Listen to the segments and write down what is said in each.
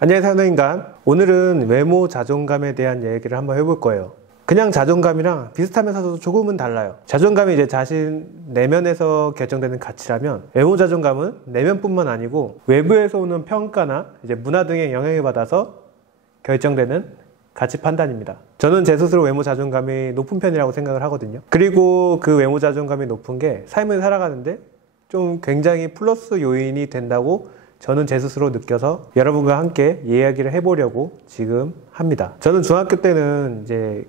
안녕하세요, 선생님간. 오늘은 외모 자존감에 대한 얘기를 한번 해볼 거예요. 그냥 자존감이랑 비슷하면서도 조금은 달라요. 자존감이 이제 자신 내면에서 결정되는 가치라면, 외모 자존감은 내면뿐만 아니고 외부에서 오는 평가나 이제 문화 등의 영향을 받아서 결정되는 가치 판단입니다. 저는 제 스스로 외모 자존감이 높은 편이라고 생각을 하거든요. 그리고 그 외모 자존감이 높은 게 삶을 살아가는데 좀 굉장히 플러스 요인이 된다고 저는 제 스스로 느껴서 여러분과 함께 이야기를 해보려고 지금 합니다. 저는 중학교 때는 이제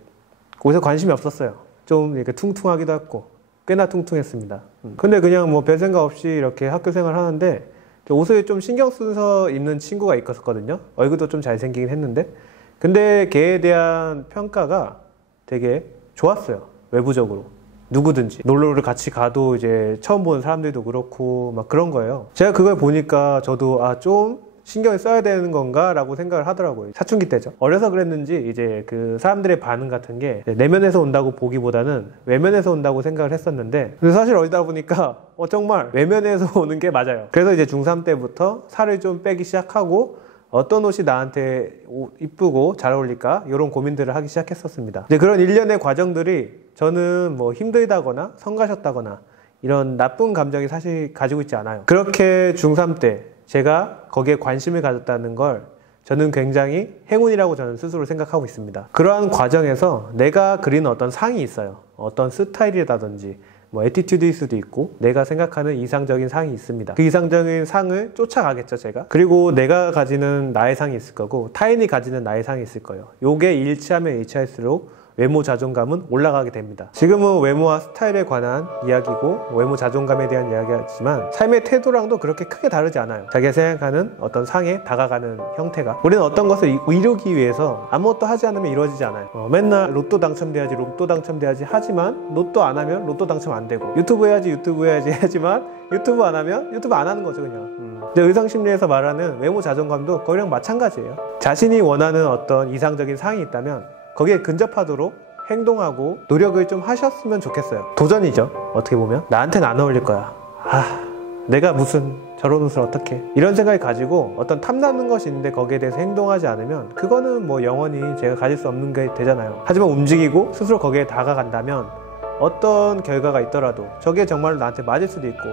옷에 관심이 없었어요. 좀 이렇게 퉁퉁하기도 했고 꽤나 퉁퉁했습니다. 근데 그냥 뭐 별 생각 없이 이렇게 학교 생활 하는데 옷을 좀 신경 쓰면서 입는 친구가 있었거든요. 얼굴도 좀 잘생기긴 했는데 근데 걔에 대한 평가가 되게 좋았어요. 외부적으로. 누구든지 놀러를 같이 가도 이제 처음 보는 사람들도 그렇고 막 그런 거예요. 제가 그걸 보니까 저도 좀 신경을 써야 되는 건가 라고 생각을 하더라고요. 사춘기 때죠. 어려서 그랬는지 이제 그 사람들의 반응 같은 게 내면에서 온다고 보기보다는 외면에서 온다고 생각을 했었는데 근데 사실 어리다 보니까 정말 외면에서 오는 게 맞아요. 그래서 이제 중3 때부터 살을 좀 빼기 시작하고 어떤 옷이 나한테 이쁘고 잘 어울릴까 이런 고민들을 하기 시작했었습니다. 이제 그런 일련의 과정들이 저는 뭐 힘들다거나 성가셨다거나 이런 나쁜 감정이 사실 가지고 있지 않아요. 그렇게 중3 때 제가 거기에 관심을 가졌다는 걸 저는 굉장히 행운이라고 저는 스스로 생각하고 있습니다. 그러한 과정에서 내가 그리는 어떤 상이 있어요. 어떤 스타일이라든지 뭐 애티튜드일 수도 있고 내가 생각하는 이상적인 상이 있습니다. 그 이상적인 상을 쫓아가겠죠, 제가. 그리고 내가 가지는 나의 상이 있을 거고 타인이 가지는 나의 상이 있을 거예요. 요게 일치하면 일치할수록 외모 자존감은 올라가게 됩니다. 지금은 외모와 스타일에 관한 이야기고 외모 자존감에 대한 이야기지만 삶의 태도랑도 그렇게 크게 다르지 않아요. 자기가 생각하는 어떤 상에 다가가는 형태가 우리는 어떤 것을 이루기 위해서 아무것도 하지 않으면 이루어지지 않아요. 맨날 로또 당첨돼야지 하지만 로또 안 하면 로또 당첨 안 되고 유튜브 해야지 하지만 유튜브 안 하면 유튜브 안 하는 거죠, 그냥. 근데 의상심리에서 말하는 외모 자존감도 거기랑 마찬가지예요. 자신이 원하는 어떤 이상적인 상이 있다면 거기에 근접하도록 행동하고 노력을 좀 하셨으면 좋겠어요. 도전이죠, 어떻게 보면. 나한테는 안 어울릴 거야. 내가 무슨 저런 옷을 어떻게 이런 생각을 가지고 어떤 탐나는 것이 있는데 거기에 대해서 행동하지 않으면 그거는 뭐 영원히 제가 가질 수 없는 게 되잖아요. 하지만 움직이고 스스로 거기에 다가간다면 어떤 결과가 있더라도 저게 정말로 나한테 맞을 수도 있고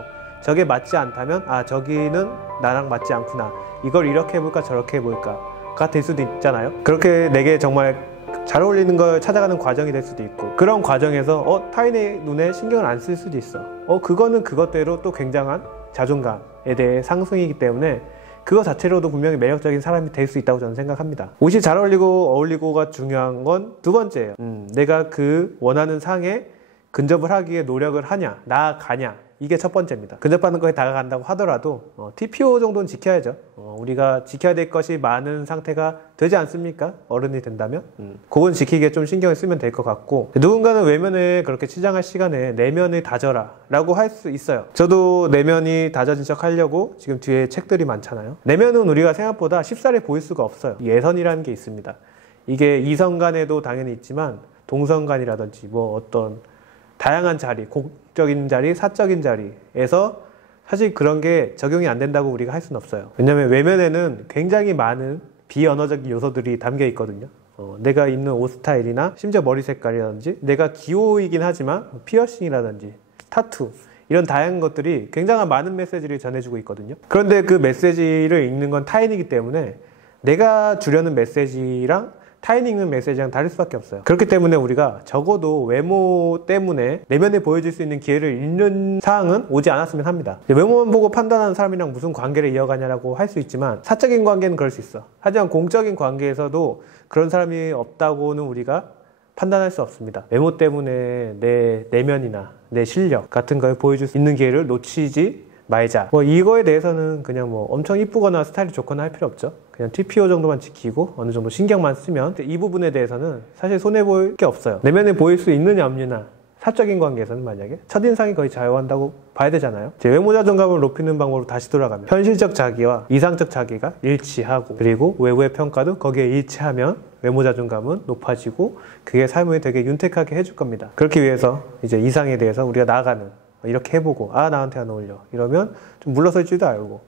저게 맞지 않다면 저기는 나랑 맞지 않구나, 이걸 이렇게 해볼까 저렇게 해볼까가 될 수도 있잖아요. 그렇게 내게 정말 잘 어울리는 걸 찾아가는 과정이 될 수도 있고 그런 과정에서 타인의 눈에 신경을 안 쓸 수도 있어. 그거는 그것대로 또 굉장한 자존감에 대해 상승이기 때문에 그거 자체로도 분명히 매력적인 사람이 될 수 있다고 저는 생각합니다. 옷이 잘 어울리고가 중요한 건 두 번째예요. 내가 그 원하는 상에 근접을 하기 위해 노력을 하냐 나아가냐, 이게 첫 번째입니다. 근접하는 거에 다가간다고 하더라도 TPO 정도는 지켜야죠. 우리가 지켜야 될 것이 많은 상태가 되지 않습니까? 어른이 된다면 그건 지키기에 좀 신경을 쓰면 될 것 같고, 누군가는 외면을 그렇게 치장할 시간에 내면을 다져라 라고 할 수 있어요. 저도 내면이 다져진 척 하려고 지금 뒤에 책들이 많잖아요. 내면은 우리가 생각보다 쉽사리 보일 수가 없어요. 예선이라는 게 있습니다. 이게 이성 간에도 당연히 있지만 동성 간이라든지 뭐 어떤 다양한 자리, 공적인 자리, 사적인 자리에서 사실 그런 게 적용이 안 된다고 우리가 할 수는 없어요. 왜냐면 외면에는 굉장히 많은 비언어적인 요소들이 담겨 있거든요. 내가 입는 옷 스타일이나 심지어 머리 색깔이라든지 내가 기호이긴 하지만 피어싱이라든지 타투 이런 다양한 것들이 굉장한 많은 메시지를 전해주고 있거든요. 그런데 그 메시지를 읽는 건 타인이기 때문에 내가 주려는 메시지랑 타인이 읽는 메시지랑 다를 수밖에 없어요. 그렇기 때문에 우리가 적어도 외모 때문에 내면에 보여줄 수 있는 기회를 잃는 사항은 오지 않았으면 합니다. 외모만 보고 판단하는 사람이랑 무슨 관계를 이어가냐라고 할 수 있지만 사적인 관계는 그럴 수 있어. 하지만 공적인 관계에서도 그런 사람이 없다고는 우리가 판단할 수 없습니다. 외모 때문에 내 내면이나 내 실력 같은 걸 보여줄 수 있는 기회를 놓치지 말자. 이거에 대해서는 그냥 엄청 이쁘거나 스타일이 좋거나 할 필요 없죠. 그냥 TPO 정도만 지키고 어느 정도 신경만 쓰면 이 부분에 대해서는 사실 손해볼 게 없어요. 내면에 보일 수 있느냐 없느냐, 사적인 관계에서는 만약에 첫인상이 거의 좌우한다고 봐야 되잖아요. 제 외모 자존감을 높이는 방법으로 다시 돌아가면 현실적 자기와 이상적 자기가 일치하고 그리고 외부의 평가도 거기에 일치하면 외모 자존감은 높아지고 그게 삶을 되게 윤택하게 해줄 겁니다. 그렇기 위해서 이제 이상에 대해서 우리가 나아가는 이렇게 해보고 나한테 안 어울려 이러면 좀 물러설 줄도 알고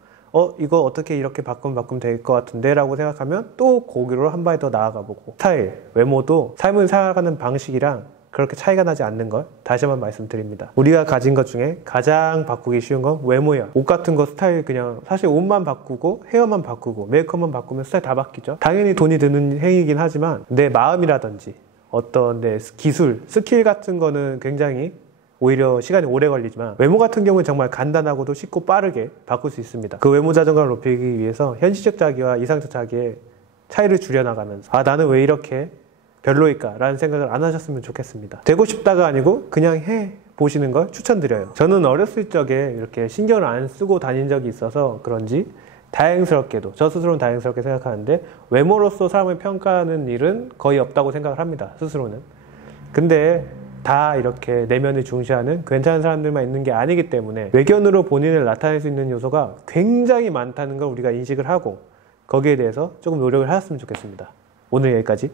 이거 어떻게 이렇게 바꾸면 될 것 같은데 라고 생각하면 또 거기로 한 발 더 나아가 보고, 스타일, 외모도 삶을 살아가는 방식이랑 그렇게 차이가 나지 않는 걸 다시 한번 말씀드립니다. 우리가 가진 것 중에 가장 바꾸기 쉬운 건 외모예요. 옷 같은 거 스타일 그냥 사실 옷만 바꾸고 헤어만 바꾸고 메이크업만 바꾸면 스타일 다 바뀌죠. 당연히 돈이 드는 행위이긴 하지만 내 마음이라든지 어떤 내 기술, 스킬 같은 거는 굉장히 오히려 시간이 오래 걸리지만 외모 같은 경우는 정말 간단하고도 쉽고 빠르게 바꿀 수 있습니다. 그 외모 자존감을 높이기 위해서 현실적 자기와 이상적 자기의 차이를 줄여나가면서 나는 왜 이렇게 별로일까? 라는 생각을 안 하셨으면 좋겠습니다. 되고 싶다가 아니고 그냥 해 보시는 걸 추천드려요. 저는 어렸을 적에 이렇게 신경을 안 쓰고 다닌 적이 있어서 그런지 다행스럽게도, 저 스스로는 다행스럽게 생각하는데 외모로서 사람을 평가하는 일은 거의 없다고 생각을 합니다. 스스로는. 근데 다 이렇게 내면을 중시하는 괜찮은 사람들만 있는 게 아니기 때문에 외견으로 본인을 나타낼 수 있는 요소가 굉장히 많다는 걸 우리가 인식을 하고 거기에 대해서 조금 노력을 하셨으면 좋겠습니다. 오늘 여기까지.